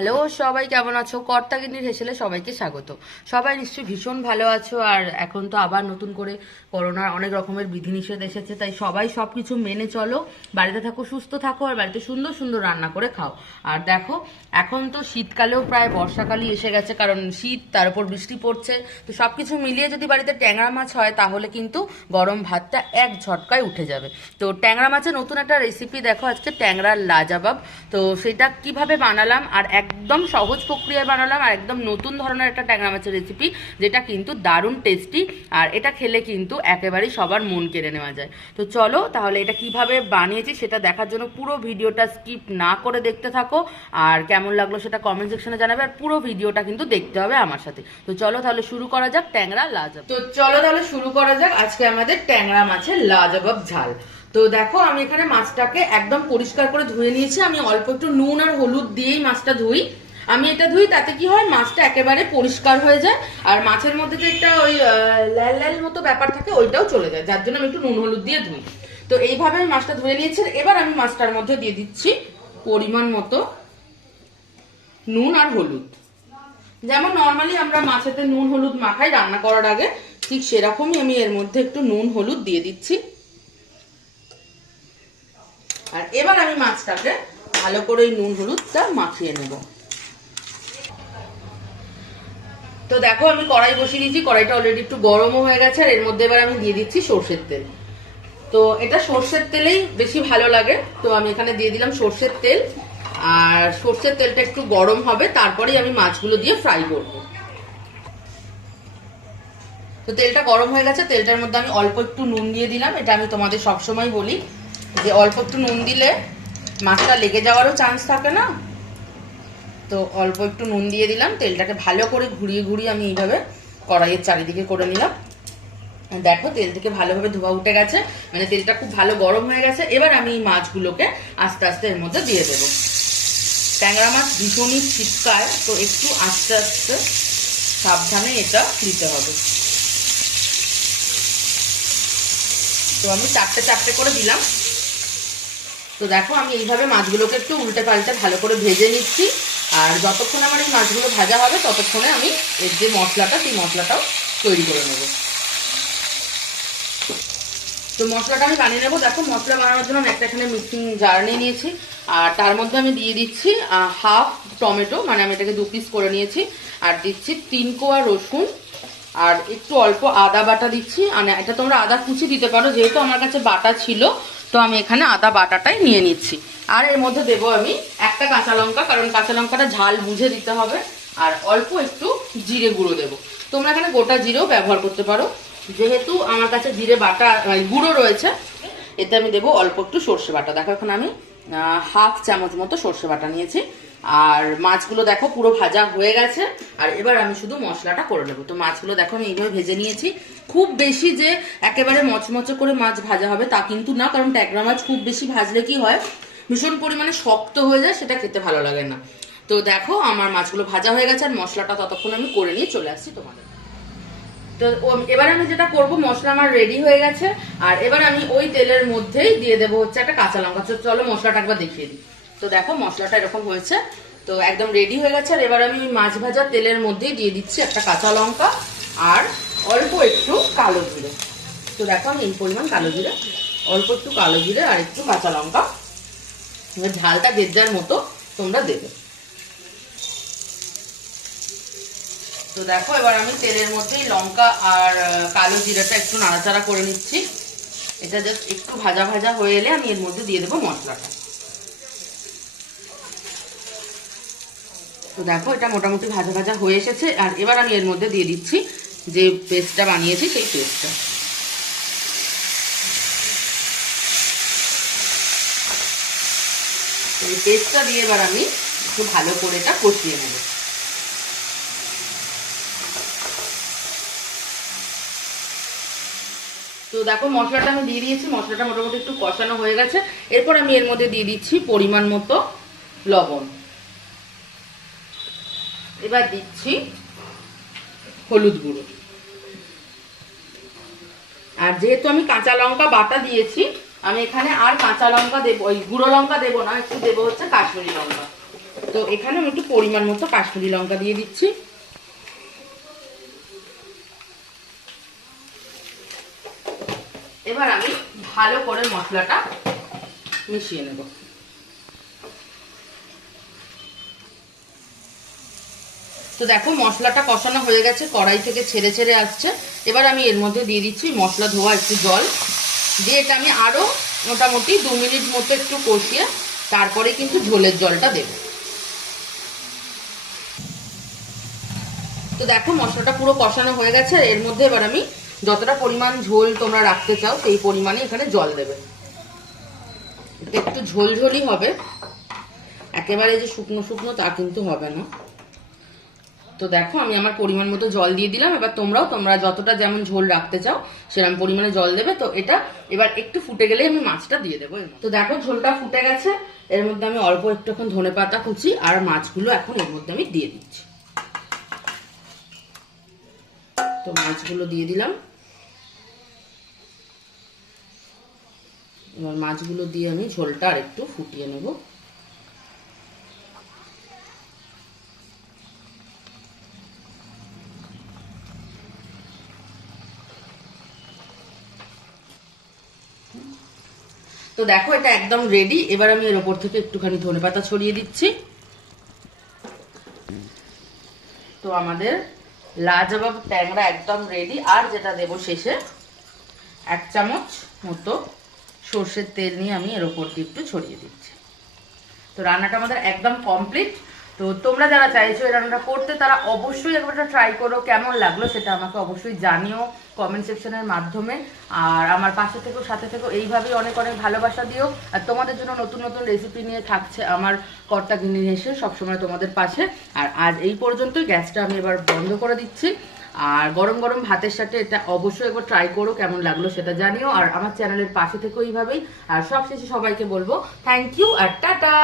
Hello সবাই, কেমন আছো? কর্তাগিনীর হেসেলে সবাইকে স্বাগত। সবাই নিশ্চয়ই ভীষণ ভালো আছো। আর এখন তো আবার নতুন করে করোনার অনেক রকমের বিধিনিষেধ এসেছে, তাই সবাই সবকিছু মেনে চলো, বাড়িতে থাকো, সুস্থ থাকো, আর বাড়িতে সুন্দর সুন্দর রান্না করে খাও। আর দেখো, এখন তো শীতকালেও প্রায় বর্ষাকালই এসে গেছে, কারণ শীত তার উপর বৃষ্টি পড়ছে। তো সবকিছু মিলিয়ে যদি বাড়িতে ট্যাংরা মাছ হয় তাহলে কিন্তু গরম ভাতটা এক ঝটকায় উঠে যাবে। তো ট্যাংরা মাছের নতুন একটা রেসিপি দেখো আজকে, ট্যাংরার লাজবাব। তো সেটা কিভাবে বানালাম, আর একদম সহজ প্রক্রিয়ায় বানালাম, আর একদম নতুন ধরনের একটা ট্যাংরা মাছের রেসিপি, যেটা কিন্তু দারুণ টেস্টি। আর এটা খেলে কিন্তু একেবারেই সবার মন কেড়ে নেওয়া যায়। তো চলো তাহলে এটা কিভাবে বানিয়েছি সেটা দেখার জন্য পুরো ভিডিওটা স্কিপ না করে দেখতে থাকো। আর কেমন লাগলো সেটা কমেন্ট সেকশনে জানাবে, আর পুরো ভিডিওটা কিন্তু দেখতে হবে আমার সাথে। তো চলো তাহলে শুরু করা যাক ট্যাংরা লাজবাব। তো চলো তাহলে শুরু করা যাক আজকে আমাদের ট্যাংরা মাছের লাজবাব ঝাল। তো দেখো, আমি এখানে মাছটাকে একদম পরিষ্কার করে ধুয়ে নিয়েছি। আমি অল্প একটু নুন আর হলুদ দিয়েই মাছটা ধুই। আমি এটা ধুই, তাতে কি হয়, মাছটা একেবারে পরিষ্কার হয়ে যায়, আর মাছের মধ্যে যে একটা ওই লাল লাল মতো ব্যাপার থাকে ওইটাও চলে যায়, যার জন্য আমি একটু নুন হলুদ দিয়ে ধুই। তো এইভাবে আমি মাছটা ধুয়ে নিয়েছি। এবার আমি মাছটার মধ্যে দিয়ে দিচ্ছি পরিমাণ মতো নুন আর হলুদ। যেমন নর্মালি আমরা মাছেতে নুন হলুদ মাখাই রান্না করার আগে, ঠিক সেরকমই আমি এর মধ্যে একটু নুন হলুদ দিয়ে দিচ্ছি। আর এবার আমি মাছটাকে ভালো করে নুন হলুদটা মাখিয়ে নেব। তো দেখো, আমি কড়াই বসিয়ে দিয়েছি, কড়াইটা অলরেডি একটু গরমও হয়ে গেছে। আর এর মধ্যে এবার আমি দিয়ে দিচ্ছি সর্ষের তেল। তো এটা সর্ষের তেলেই বেশি ভালো লাগে, তো আমি এখানে দিয়ে দিলাম সর্ষের তেল। আর সর্ষের তেলটা একটু গরম হবে, তারপরেই আমি মাছগুলো দিয়ে ফ্রাই করব। তো তেলটা গরম হয়ে গেছে, তেলটার মধ্যে আমি অল্প একটু নুন দিয়ে দিলাম। এটা আমি তোমাদের সবসময় বলি যে অল্প একটু নুন দিলে মাছটা লেগে যাওয়ারও চান্স থাকে না। তো অল্প একটু নুন দিয়ে দিলাম, তেলটাকে ভালো করে ঘুরিয়ে ঘুরিয়ে আমি এইভাবে কড়াইয়ের চারিদিকে করে নিলাম। দেখো, তেল থেকে ভালোভাবে ধোয়া উঠে গেছে, মানে তেলটা খুব ভালো গরম হয়ে গেছে। এবার আমি এই মাছগুলোকে আস্তে আস্তে এর মধ্যে দিয়ে দেবো। ট্যাংরা মাছ ভীষণই ছিটকায়, তো একটু আস্তে আস্তে সাবধানে এটা দিতে হবে। তো আমি চারটে চারটে করে দিলাম। তো দেখো, আমি এইভাবে মাছগুলোকে একটু উল্টে পাল্টে ভালো করে ভেজে নিচ্ছি। আর যতক্ষণ আমার এই মাছগুলো ভাজা হবে ততক্ষণে আমি এর যে মশলাটা, সেই মশলাটাও তৈরি করে নেব। তো মশলাটা আমি বানিয়ে নেবো। দেখো, মশলা বানানোর জন্য আমি একটা এখানে মিক্সিং জার নিয়ে নিয়েছি। আর তার মধ্যে আমি দিয়ে দিচ্ছি হাফ টমেটো, মানে আমি এটাকে 2 পিস করে নিয়েছি। আর দিচ্ছি 3 কোয়া রসুন, আর একটু অল্প আদা বাটা দিচ্ছি। মানে এটা তোমরা আদা কুচি দিতে পারো, যেহেতু আমার কাছে বাটা ছিল তো আমি এখানে আদা বাটাটাই নিয়ে নিচ্ছি। আর এর মধ্যে দেবো আমি একটা কাঁচা লঙ্কা, কারণ কাঁচা লঙ্কাটা ঝাল বুঝে দিতে হবে। আর অল্প একটু জিরে গুঁড়ো দেবো। তোমরা এখানে গোটা জিরেও ব্যবহার করতে পারো, যেহেতু আমার কাছে জিরে বাটা গুঁড়ো রয়েছে। এতে আমি দেবো অল্প একটু সর্ষে বাটা। দেখো, এখন আমি হাফ চামচ মতো সর্ষে বাটা নিয়েছি। আর মাছগুলো দেখো পুরো ভাজা হয়ে গেছে। আর এবার আমি শুধু মশলাটা করে নেবো। তো মাছগুলো দেখো আমি এইভাবে ভেজে নিয়েছি। খুব বেশি যে একেবারে মচমচে করে মাছ ভাজা হবে তা কিন্তু না, কারণ ট্যাংরা মাছ খুব বেশি ভাজলে কি হয়, ভীষণ পরিমাণে শক্ত হয়ে যায়, সেটা খেতে ভালো লাগে না। তো দেখো, আমার মাছগুলো ভাজা হয়ে গেছে, আর মশলাটা ততক্ষণ আমি করে নিয়ে চলে আসছি তোমাদের। তো এবার আমি যেটা করব, মশলা আমার রেডি হয়ে গেছে। আর এবার আমি ওই তেলের মধ্যেই দিয়ে দেবো হচ্ছে একটা কাঁচা লঙ্কা। চলো মশলাটা একবার দেখিয়ে দিই। তো দেখো, মশলাটা এরকম হয়েছে, তো একদম রেডি হয়ে গেছে। আর এবার আমি মাছ ভাজা তেলের মধ্যেই দিয়ে দিচ্ছি একটা কাঁচা লঙ্কা আর অল্প একটু কালো জিরে। তো দেখো, আমি এই পরিমাণ কালো জিরে, অল্প একটু কালো জিরে আর একটু কাঁচা লঙ্কা। ঝালটা যে যার মতো তোমরা দেবে। তো দেখো, এবার আমি তেলের মধ্যেই লঙ্কা আর কালো জিরাটা একটু নাড়াচাড়া করে নিচ্ছি। এটা জাস্ট একটু ভাজা ভাজা হয়ে এলে আমি এর মধ্যে দিয়ে দেবো মশলাটা। তো দেখো, এটা মোটামুটি ভাজা ভাজা হয়ে এসেছে। আর এবার আমি এর মধ্যে দিয়ে দিচ্ছি যে পেস্টটা বানিয়েছি, সেই পেস্টটা। এই পেস্টটা দিয়ে এবার আমি একটু ভালো করে এটা কষিয়ে নেব। তো দেখো, মশলাটা আমি দিয়ে দিয়েছি, মশলাটা মোটামুটি একটু কষানো হয়ে গেছে। এরপর আমি এর মধ্যে দিয়ে দিচ্ছি পরিমাণ মতো লবণ। এবার দিচ্ছি হলুদ গুঁড়ো। আর যেহেতু আমি কাঁচা লঙ্কা বাটা দিয়েছি, আমি এখানে আর কাঁচা লঙ্কা দেবো, ওই গুঁড়ো লঙ্কা দেবো না, একটু দেবো হচ্ছে কাশ্মীরি লঙ্কা। তো এখানে আমি একটু পরিমাণ মতো কাশ্মীরি লঙ্কা দিয়ে দিচ্ছি। এবার আমি ভালো করে মশলাটা মিশিয়ে নেব। তো দেখো মশলাটা কষানো হয়ে গেছে, কড়াই থেকে ছেড়ে ছেড়ে আসছে। এবার আমি এর মধ্যে দিয়ে দিচ্ছি মশলা ধোয়া একটু জল দিয়ে, এটা আমি আরো মোটামুটি 2 মিনিট মতো একটু কষিয়ে তারপরে কিন্তু ঝোলের জলটা দেব। তো দেখো মশলাটা পুরো কষানো হয়ে গেছে। এর মধ্যে এবার আমি যতটা পরিমাণ ঝোল তোমরা রাখতে চাও সেই পরিমাণে এখানে জল দেবে। এটা একটু ঝোলঝোলই হবে, একেবারে যে শুকনো শুকনো তা কিন্তু হবে না। তো দেখো আমি আমার পরিমাণ মতো জল দিয়ে দিলাম। এবার তোমরা যতটা যেমন ঝোল রাখতে চাও সেরকম পরিমাণে জল দেবে। তো এটা এবার একটু ফুটে গেলে আমি মাছটা দিয়ে দেবো। তো দেখো ঝোলটা ফুটে গেছে, এর মধ্যে আমি অল্প একটু এখন ধনেপাতা কুচি আর মাছগুলো এখন এর মধ্যে আমি দিয়ে দিচ্ছি। তো মাছগুলো দিয়ে দিলাম। এবার মাছগুলো দিয়ে আমি ঝোলটা আর একটু ফুটিয়ে নেব। তো দেখো এটা একদম রেডি। এবার আমি এর উপর থেকে একটুখানি ধনেপাতা ছড়িয়ে দিচ্ছি। তো আমাদের লাজবাব ট্যাংরা একদম রেডি। আর যেটা দেবো শেষে 1 চামচ মতো সর্ষের তেল নিয়ে আমি এর উপর দিয়ে একটু ছড়িয়ে দিচ্ছি। তো রান্নাটা আমাদের একদম কমপ্লিট। তো তোমরা যারা চাইছো এই রান্নাটা করতে তারা অবশ্যই একবারটা ট্রাই করো। কেমন লাগলো সেটা আমাকে অবশ্যই জানিও কমেন্ট সেকশনের মাধ্যমে। আর আমার পাশে থেকেও সাথে থেকেও এইভাবেই অনেক অনেক ভালোবাসা দিও। আর তোমাদের জন্য নতুন নতুন রেসিপি নিয়ে থাকছে আমার কর্তা গিন্নি এসে সবসময় তোমাদের পাশে। আর আজ এই পর্যন্তই, গ্যাসটা আমি এবার বন্ধ করে দিচ্ছি। আর গরম গরম ভাতের সাথে এটা অবশ্যই একবার ট্রাই করো, কেমন লাগলো সেটা জানিও। আর আমার চ্যানেলের পাশে থেকেও এইভাবেই। আর সবশেষে সবাইকে বলবো থ্যাংক ইউ আর টাটা।